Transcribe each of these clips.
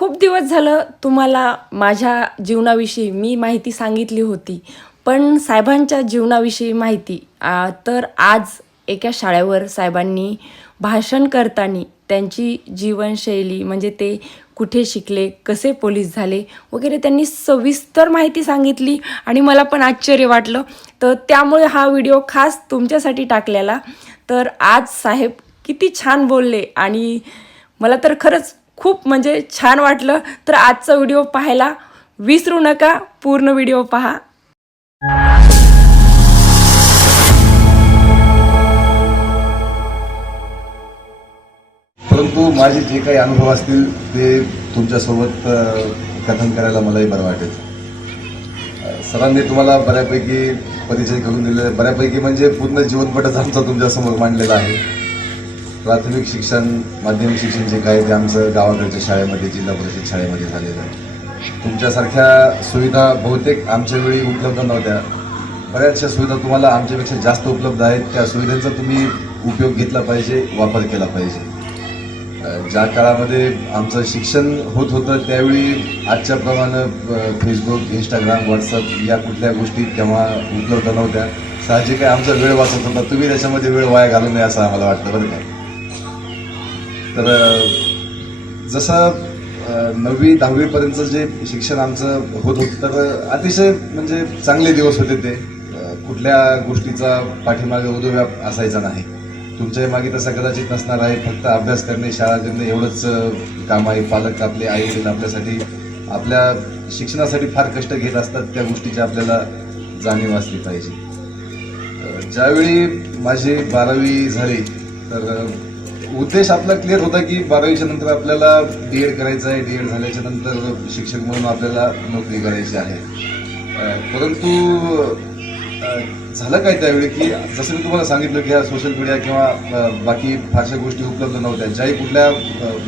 खूप दिवस झालं तुम्हाला माझ्या जीवनाविषयी मी माहिती सांगितली होती पण साहेबांच्या जीवनाविषयी माहिती तर आज एका शाळेवर साहेबांनी भाषण करताना त्यांची जीवनशैली म्हणजे ते कुठे शिकले कसे पोलीस झाले वगैरे त्यांनी सविस्तर माहिती सांगितली आणि मला पण आश्चर्य वाटलं. तर त्यामुळे हा व्हिडिओ खास तुमच्यासाठी टाकलेला. तर आज साहेब किती छान बोलले आणि मला तर खरंच खूप म्हणजे छान वाटलं. तर आजचा व्हिडिओ पाहायला विसरू नका. पूर्ण व्हिडिओ पहा. परंतु माझे जे काही अनुभव असतील ते तुमच्यासोबत कथन करायला मलाही बरं वाटेल. सरांनी तुम्हाला बऱ्यापैकी परिचय करून दिले. बऱ्यापैकी म्हणजे पूर्ण जीवनपटच आमचा तुमच्यासमोर मांडलेला आहे. प्राथमिक शिक्षण माध्यमिक शिक्षण जे काय ते आमचं गावाकडच्या शाळेमध्ये जिल्हा परिषद शाळेमध्ये झालेलं आहे. तुमच्यासारख्या सुविधा बहुतेक आमच्या वेळी उपलब्ध नव्हत्या. बऱ्याचशा सुविधा तुम्हाला आमच्यापेक्षा जास्त उपलब्ध आहेत. त्या सुविधांचा तुम्ही उपयोग घेतला पाहिजे वापर केला पाहिजे. ज्या काळामध्ये आमचं शिक्षण होत होतं त्यावेळी आजच्याप्रमाणे फेसबुक इंस्टाग्राम व्हॉट्सअप या कुठल्या गोष्टी तेव्हा उपलब्ध नव्हत्या. साहजिक आहे आमचा वेळ वाचत होता. तुम्ही त्याच्यामध्ये वेळ वाया घालू नये असं आम्हाला वाटतं बरं काय तर जसं नववी दहावीपर्यंतचं जे शिक्षण आमचं होत होतं तर अतिशय म्हणजे चांगले दिवस होते ते. कुठल्या गोष्टीचा पाठीमागे उदोव्याप असायचा नाही. तुमच्याही मागे तसा कदाचित नसणार आहे. फक्त अभ्यास करणे शाळा करणे एवढंच काम आहे. पालक आपले आई वडील आपल्यासाठी आपल्या शिक्षणासाठी फार कष्ट घेत असतात. त्या गोष्टीची आपल्याला जाणीव असली पाहिजे. ज्यावेळी माझी बारावी झाली तर उद्देश आपला क्लिअर होता की बारावीच्या नंतर आपल्याला डी एड करायचं आहे. डी एड झाल्याच्यानंतर शिक्षक म्हणून आपल्याला नोकरी करायची आहे. परंतु झालं काय त्यावेळी की जसं मी तुम्हाला सांगितलं की ह्या सोशल मीडिया किंवा बाकी फारशा गोष्टी उपलब्ध नव्हत्या. ज्याही कुठल्या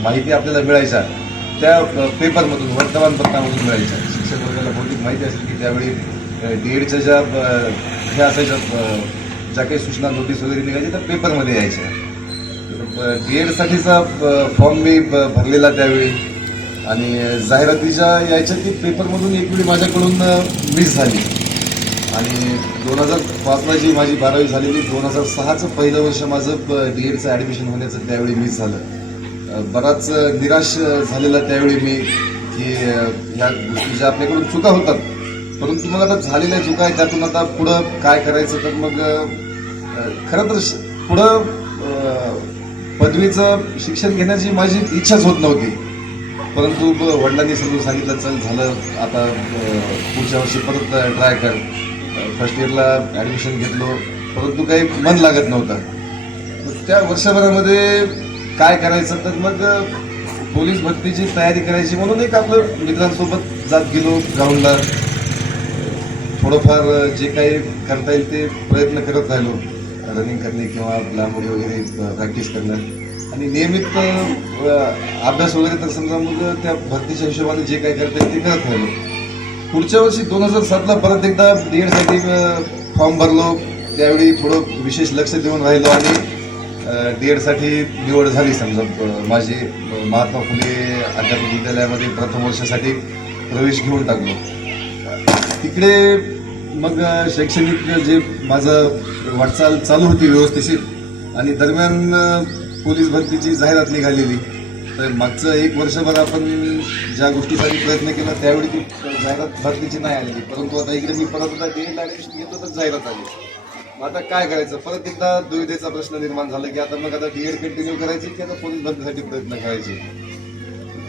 माहिती आपल्याला मिळायच्या त्या पेपरमधून वर्तमानपत्रामधून मिळायच्या. शिक्षक वर्गाला बहुतेक माहिती असेल की त्यावेळी डी एडच्या ज्या हे ह्या असायच्या ज्या काही सूचना नोटीस वगैरे निघायच्या त्या पेपरमध्ये यायच्या. डी एडसाठीचा फॉर्म मी ब- भरलेला त्यावेळी. आणि जाहिरातीच्या यायच्या ती पेपरमधून एक वेळी माझ्याकडून मिस झाली. आणि दोन हजार पाचला जी माझी बारावी झालेली दोन हजार सहाचं पहिलं वर्ष माझं डी एडचं ॲडमिशन होण्याचं त्यावेळी मिस झालं. बराच निराश झालेला त्यावेळी मी की ह्या गोष्टी ज्या आपल्याकडून चुका होतात. परंतु मग आता झालेल्या चुका आहे त्यातून आता पुढं काय करायचं तर मग खरं तर पुढं पदवीचं शिक्षण घेण्याची माझी इच्छाच होत नव्हती. परंतु वडिलांनी समजून सांगितलं चल झालं. आता पुढच्या वर्षी परत ट्राय कर. फर्स्ट इयरला ॲडमिशन घेतलो. परंतु काही मन लागत नव्हतं. त्या वर्षभरामध्ये काय करायचं? तर मग पोलीस भरतीची तयारी करायची म्हणून एक आपलं मित्रांसोबत जात गेलो ग्राउंडला थोडंफार जे काही करता येईल ते प्रयत्न करत राहिलो. रनिंग करणे किंवा लांबोडी वगैरे प्रॅक्टिस करणं. आणि नियमित अभ्यास वगैरे तर समजा मग त्या भरतीच्या हिशोबाने जे काही करता येईल ते करत राहिलो. पुढच्या वर्षी दोन हजार सातला परत एकदा डी एडसाठी फॉर्म भरलो. त्यावेळी थोडं विशेष लक्ष देऊन राहिलो आणि डी एडसाठी निवड झाली समजा माझी महात्मा फुले अध्यापक विद्यालयामध्ये प्रथम वर्षासाठी प्रवेश घेऊन टाकलो. तिकडे मग शैक्षणिक जे माझं वाटचाल चालू होती व्यवस्थिशीर आणि दरम्यान पोलीस भरतीची जाहिरात निघालेली. तर मागचं एक वर्षभर आपण ज्या गोष्टीसाठी प्रयत्न केला त्यावेळी ती जाहिरात भरतीची नाही आलेली. परंतु आता इकडे मी परत आता डी ॲडमिशन घेतो तर जाहिरात आली. मग आता काय करायचं? परत एकदा दुविधेचा प्रश्न निर्माण झाला की आता मग आता डी एड कंटिन्यू करायची की आता पोलीस भरतीसाठी प्रयत्न करायचे?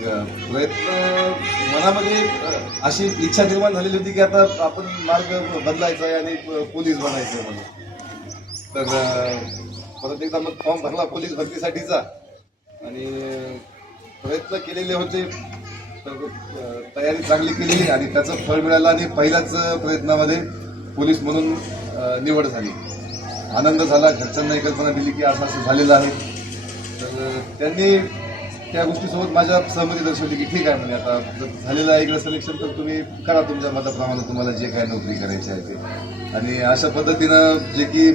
प्रयत्न मनामध्ये अशी इच्छा निर्माण झालेली होती की आता आपण मार्ग बदलायचा आहे आणि प- पोलीस बनायचं आहे म्हणून. तर परत एकदा मग फॉर्म भरला पोलीस भरतीसाठीचा. आणि प्रयत्न केलेले होते. तर तयारी चांगली केली आणि त्याचं फळ मिळालं आणि पहिल्याच प्रयत्नामध्ये पोलीस म्हणून निवड झाली. आनंद झाला. घरच्यांना कल्पना दिली की असं असं झालेलं आहे. तर त्यांनी त्या गोष्टीसोबत माझ्या सहमती दर्शवली की ठीक आहे म्हणजे आता जर झालेलं आहे इकडं सिलेक्शन तर तुम्ही करा तुमच्या मताप्रमाणे तुम्हाला जे काय नोकरी करायची आहे ते. आणि अशा पद्धतीनं जे की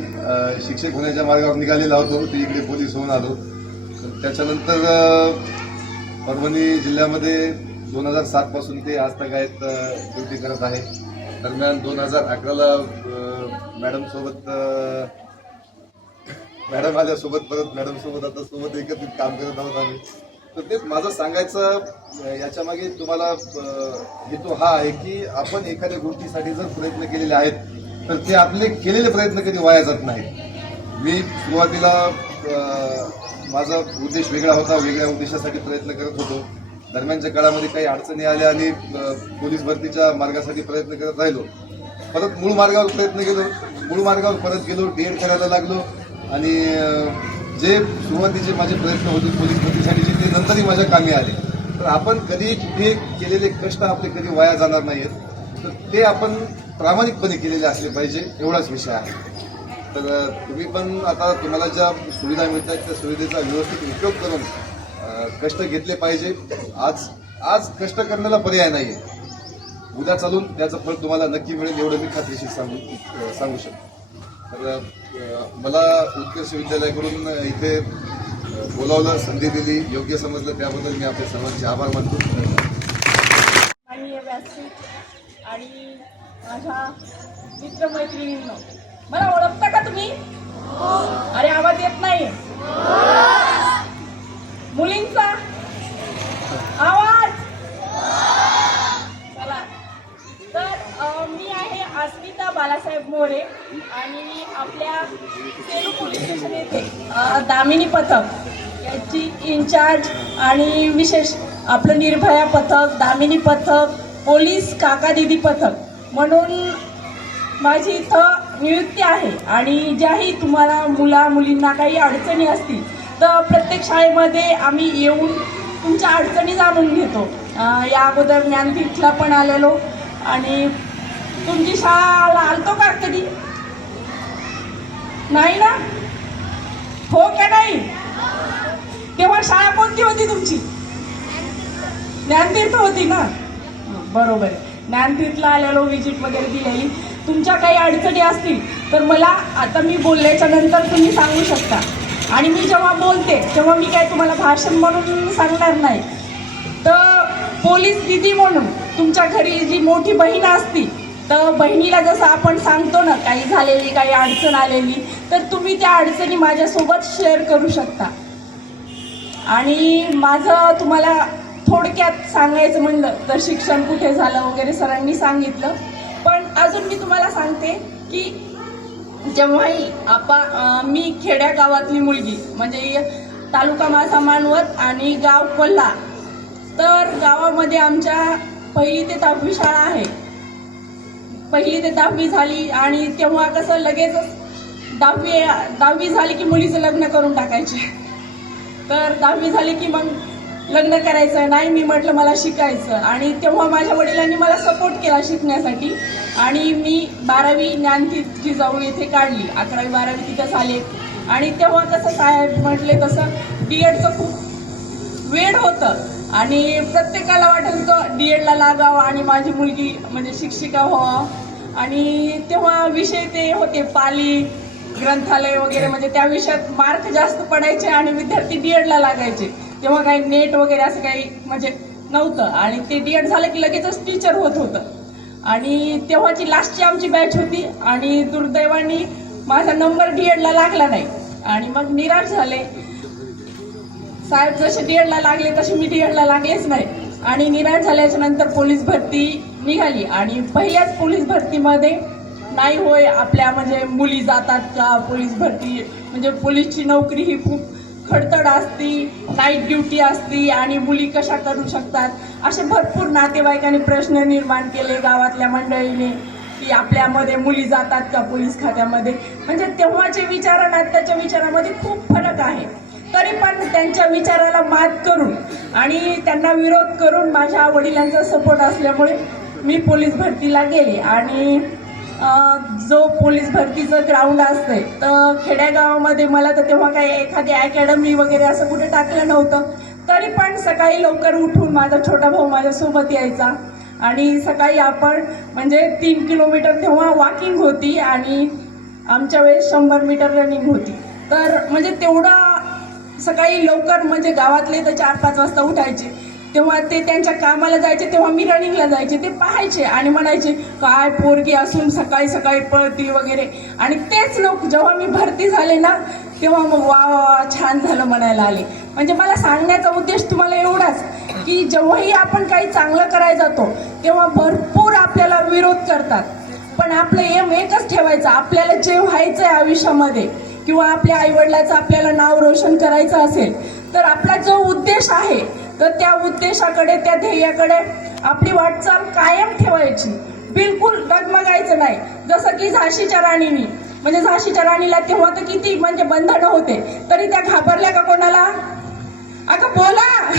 शिक्षक होण्याच्या मार्गावर निघालेला होतो ते इकडे पोलीस होऊन आलो तर त्याच्यानंतर परभणी जिल्ह्यामध्ये दोन हजार सातपासून ते आज तक ड्युटी करत आहे. दरम्यान दोन हजार अकराला मॅडमसोबत मॅडम आल्यासोबत परत मॅडमसोबत आता सोबत एकत्रित काम करत आहोत आम्ही. तर तेच माझं सांगायचं याच्यामागे तुम्हाला हेतू हा आहे की आपण एखाद्या गोष्टीसाठी जर प्रयत्न केलेले आहेत तर ते आपले केलेले प्रयत्न कधी वाया जात नाहीत. मी सुरुवातीला माझा उद्देश वेगळा होता वेगळ्या उद्देशासाठी प्रयत्न करत होतो. दरम्यानच्या काळामध्ये काही अडचणी आल्या आणि पोलीस भरतीच्या मार्गासाठी प्रयत्न करत राहिलो. परत मूळ मार्गावर प्रयत्न केलो. मूळ मार्गावर परत गेलो डीएड करायला लागलो आणि जे सुरुवातीचे माझे प्रयत्न होते पोलीस भरतीसाठीचे ते नंतरही माझ्या कामी आले. तर आपण कधी कुठे केलेले कष्ट आपले कधी वाया जाणार नाहीत तर ते आपण प्रामाणिकपणे केलेले असले पाहिजे एवढाच विषय आहे. तर तुम्ही पण आता तुम्हाला ज्या सुविधा मिळतात त्या सुविधेचा व्यवस्थित उपयोग करून कष्ट घेतले पाहिजे. आज आज कष्ट करण्याला पर्याय नाही आहे उद्या चालून त्याचं फळ तुम्हाला नक्की मिळेल एवढं मी खात्रीशीर सांगू सांगू शकतो. तर मला उत्कर्ष विद्यालयाकडून इथे बोलावलं संधी दिली योग्य समजलं त्याबद्दल मी आपले सर्वांचे आभार मानतो. आणि व्यासपीठ आणि माझ्या मित्रमैत्रिणींनो मला ओळखता का इन्चार्ज आणि विशेष आपलं निर्भया पथक दामिनी पथक पोलीस काका दिदी पथक. म्हणून माझी इथं नियुक्ती आहे आणि ज्याही तुम्हाला मुला मुलींना काही अडचणी असतील तर प्रत्येक शाळेमध्ये आम्ही येऊन तुमच्या अडचणी जाणून घेतो. या अगोदर ज्ञानपीठला पण आलेलो. आणि तुमची शाळा आलतो का कधी? नाही ना? हो का नाही? तेव्हा शाळा कोणती होती तुमची? ज्ञानतीर्थ होती ना? बरोबर. आहे ज्ञानतीर्थला आलेलो व्हिजिट वगैरे दिलेली. तुमच्या काही अडचणी असतील तर मला आता मी बोलल्याच्या नंतर तुम्ही सांगू शकता. आणि मी जेव्हा बोलते तेव्हा मी काय तुम्हाला भाषण म्हणून सांगणार नाही. तर पोलीस दिदी म्हणून तुमच्या घरी जी मोठी बहीण असती तर बहिणीला जसं आपण सांगतो ना काही झालेली काही अडचण आलेली तर तुम्ही त्या अडचणी माझ्यासोबत शेअर करू शकता. आणि माझं तुम्हाला थोडक्यात सांगायचं म्हणलं तर शिक्षण कुठे झालं वगैरे सरांनी सांगितलं. पण अजून मी तुम्हाला सांगते की जेव्हाही आपा मी खेड्या गावातली मुलगी म्हणजे तालुका माझा मानवत आणि गाव कोल्हा तर गावामध्ये आमच्या पहिली ते दहावी शाळा आहे. पहिली ते दहावी झाली आणि तेव्हा कसं लगेचच दहावी दहावी झाली की मुलीचं लग्न करून टाकायचे. तर दहावी झाली की मग लग्न करायचं नाही मी म्हटलं मला शिकायचं. आणि तेव्हा माझ्या वडिलांनी मला सपोर्ट केला शिकण्यासाठी. आणि मी बारावी ज्ञानतीर्थ जिजाऊ येथे काढली अकरावी बारावी तिथं झाले. आणि तेव्हा कसं साहेब म्हटले तसं डी एडचं खूप वेळ होतं. आणि प्रत्येकाला वाटत होतं डी एडला लागावं आणि माझी मुलगी म्हणजे शिक्षिका व्हावं. आणि तेव्हा विषय ते होते पाली ग्रंथालय वगैरे म्हणजे त्या विषयात मार्क जास्त पडायचे आणि विद्यार्थी डी एडला लागायचे. तेव्हा काही नेट वगैरे असं काही म्हणजे नव्हतं. आणि ते डी एड झालं की लगेचच टीचर होत होतं. आणि तेव्हाची लास्टची आमची बॅच होती आणि दुर्दैवाने माझा नंबर डी एडला लागला नाही. आणि मग निराश झाले. साहेब जसे डी एडला लागले तसे मी डी एडला लागलेच नाही. आणि निराश झाल्याच्यानंतर पोलीस भरती निघाली. आणि पहिल्याच पोलीस भरतीमध्ये नाही होय आपल्या म्हणजे मुली जातात का? पोलीस भरती म्हणजे पोलीसची नोकरी ही खूप खडतड असती नाईट ड्युटी असती आणि मुली कशा करू शकतात? असे भरपूर नातेवाईकांनी प्रश्न निर्माण केले गावातल्या मंडळीने की आपल्यामध्ये मुली जातात का पोलीस खात्यामध्ये? म्हणजे तेव्हाचे विचार आणि आत्ताच्या विचारामध्ये खूप फरक आहे. तरी पण त्यांच्या विचाराला मात करून आणि त्यांना विरोध करून माझ्या वडिलांचा सपोर्ट असल्यामुळे मी पोलीस भरतीला गेले आणि जो पोलीस भरतीचं ग्राउंड असते तर खेड्यागावामध्ये मला तर तेव्हा काही एखादी अकॅडमी वगैरे असं कुठे टाकलं नव्हतं. तरी पण सकाळी लवकर उठून माझा छोटा भाऊ माझ्यासोबत यायचा. आणि सकाळी आपण म्हणजे तीन किलोमीटर तेव्हा वॉकिंग होती आणि आमच्या वेळेस शंभर मीटर रनिंग होती. तर म्हणजे तेवढं सकाळी लवकर म्हणजे गावातले तर चार पाच वाजता उठायचे. तेव्हा ते त्यांच्या कामाला जायचे तेव्हा मी रनिंगला जायचे ते पाहायचे आणि म्हणायचे काय पोरगी असून सकाळी सकाळी पळती वगैरे. आणि तेच लोक जेव्हा मी भरती झाले ना तेव्हा मग वा वा छान झालं म्हणायला आले. म्हणजे मला सांगण्याचा उद्देश तुम्हाला एवढाच की जेव्हाही आपण काही चांगलं करायला जातो तेव्हा भरपूर आपल्याला विरोध करतात. पण आपलं एम एकच ठेवायचं आपल्याला जे व्हायचं आहे आयुष्यामध्ये किंवा आपल्या आईवडिलाचं आपल्याला नाव रोशन करायचं असेल तर आपला जो उद्देश आहे तर त्या उद्देशाकडे त्या ध्येयाकडे आपली वाटचाल कायम ठेवायची. बिलकुल डगमगायचं नाही. जसं की झाशीच्या राणीनी. म्हणजे झाशीच्या राणीला तेव्हा तर किती म्हणजे बंधनं होते. तरी त्या घाबरल्या का कोणाला? अगं बोला.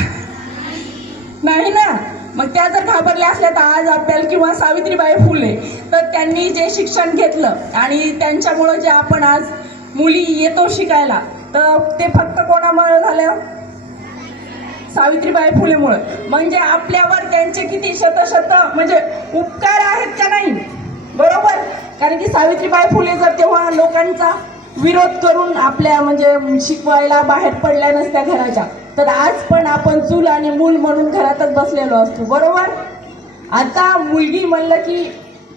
नाही ना. मग त्या जर घाबरल्या असल्या तर आज आपल्याला किंवा सावित्रीबाई फुले. तर त्यांनी जे शिक्षण घेतलं आणि त्यांच्यामुळं जे आपण आज मुली येतो शिकायला तर ते फक्त कोणामुळे सावित्रीबाई फुलेमुळं. म्हणजे आपल्यावर त्यांचे किती शतशत म्हणजे उपकार आहेत का नाही? बरोबर? कारण की सावित्रीबाई फुले जर तेव्हा लोकांचा विरोध करून आपल्या म्हणजे शिकवायला बाहेर पडल्या नसत्या घराच्या तर आज पण आपण चूल आणि मूल म्हणून घरातच बसलेलो असतो. बरोबर? आता मुलगी म्हणलं की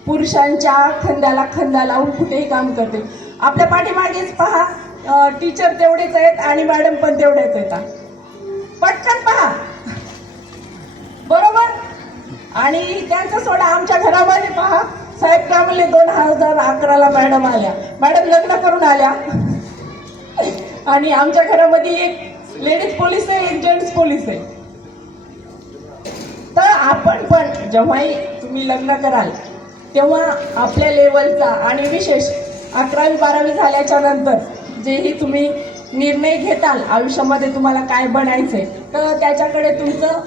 पुरुषांच्या खंद्याला खंदा लावून कुठेही काम करते. आपल्या पाठीमागेच पहा टीचर तेवढेच आहेत आणि मॅडम पण तेवढेच आहेत पटकन पहा. बरोबर? आणि त्यांचं सोडा आमच्या घरामध्ये पहा. साहेब काय म्हणले दोन हजार अकराला मॅडम आल्या. मॅडम लग्न करून आल्या. आणि आमच्या घरामध्ये एक लेडीज पोलीस आहे एक जेंट्स पोलीस आहे. तर आपण पण जेव्हाही तुम्ही लग्न कराल तेव्हा आपल्या लेवलचा आणि विशेष अकरावी बारावी झाल्याच्यानंतर जेही तुम्ही निर्णय घेताल आयुष्यामध्ये तुम्हाला काय बनायचंय तर त्याच्याकडे तुमचं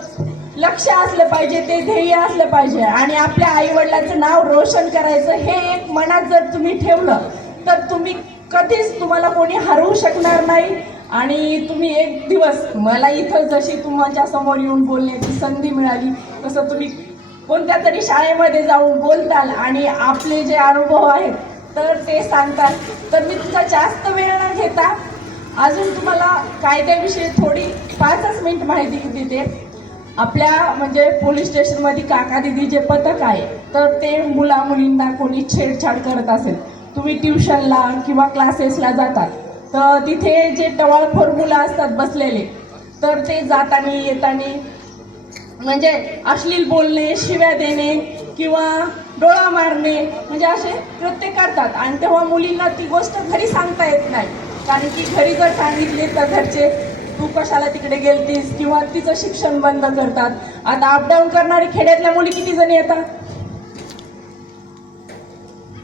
लक्ष असलं पाहिजे ते ध्येय असलं पाहिजे. आणि आपल्या आईवडिलांचं नाव रोशन करायचं हे एक मनात जर तुम्ही ठेवलं तर तुम्ही कधीच तुम्हाला कोणी हरवू शकणार नाही. आणि तुम्ही एक दिवस मला इथं जशी तुमच्यासमोर येऊन बोलण्याची संधी मिळाली तसं तुम्ही कोणत्या तरी शाळेमध्ये जाऊन बोलताल आणि आपले जे अनुभव आहेत तर ते सांगताल. तर मी तुमचा जास्त वेळ न घेता अजून तुम्हाला कायद्याविषयी थोडी पाचच मिनिट माहिती देते. आपल्या म्हणजे पोलीस स्टेशनमध्ये काका दिदी जे पथक आहे तर ते मुला मुलींना कोणी छेडछाड करत असेल तुम्ही ट्युशनला किंवा क्लासेसला जातात तर तिथे जे टवाळखोर मुलं असतात बसलेले तर ते जाताना येताना म्हणजे अश्लील बोलणे शिव्या देणे किंवा डोळा मारणे म्हणजे असे कृत्य करतात. आणि तेव्हा मुलींना ती गोष्ट घरी सांगता येत नाही. कारण की घरी जर सांगितले तर घरचे तू कशाला तिकडे गेलतीस? किंवा तिचं शिक्षण बंद करतात. आता अपडाऊन करणारे खेड्यातल्या मुली किती जण येतात?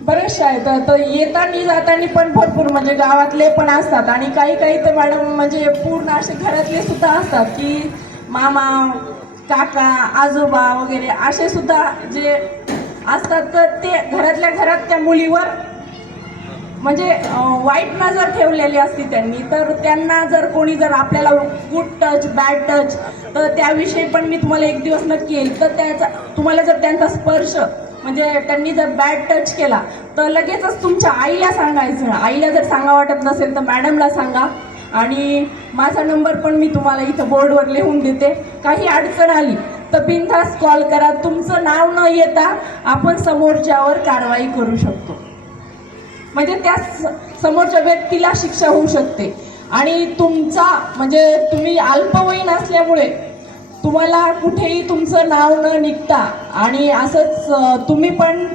बरेचशा येतात तर येताना जाताना पण भरपूर म्हणजे गावातले पण असतात. आणि काही काही तर मॅडम म्हणजे पूर्ण असे घरातले सुद्धा असतात की मामा काका आजोबा वगैरे असे सुद्धा जे असतात तर ते घरातल्या घरात त्या मुलीवर म्हणजे वाईट नजर ठेवलेली असती त्यांनी तर त्यांना जर कोणी जर आपल्याला गुड टच बॅड टच तर त्याविषयी पण मी तुम्हाला एक दिवस नक्की येईल. तर त्याचा तुम्हाला जर त्यांचा स्पर्श म्हणजे त्यांनी जर बॅड टच केला तर लगेचच तुमच्या आईला सांगायचं. आईला जर सांगा वाटत नसेल तर मॅडमला सांगा. आणि माझा नंबर पण मी तुम्हाला इथं बोर्डवर लिहून देते. काही अडचण आली तर बिनधास्त कॉल करा. तुमचं नाव न येता आपण समोरच्यावर कारवाई करू शकतो. म्हणजे त्या समोरच्या व्यक्तीला शिक्षा होऊ शकते. आणि तुमचा म्हणजे तुम्ही अल्पवयीन असल्यामुळे तुम्हाला कुठेही तुमचं नाव न निघता आणि असंच तुम्ही पण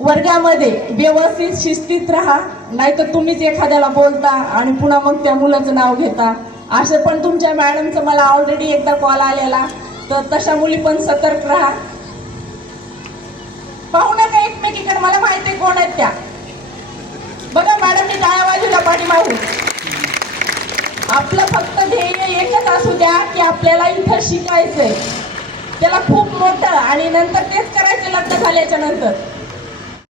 वर्गामध्ये व्यवस्थित शिस्तीत राहा नाहीतर तुम्हीच एखाद्याला बोलता आणि पुन्हा मग त्या मुलाचं नाव घेता. असं पण तुमच्या मॅडमचं मला ऑलरेडी एकदा कॉल आलेला. तर तशा मुली पण सतर्क राहा. पाहू नका एकमेकीकडे मला माहिती आहे कोण आहेत त्या. टाळ्या पाठीमागून. आपलं फक्त ध्येय एकच असू द्या की आपल्याला इथं शिकायचंय. त्याला खूप मोठं आणि नंतर तेच करायचे लग्न झाल्याच्यानंतर.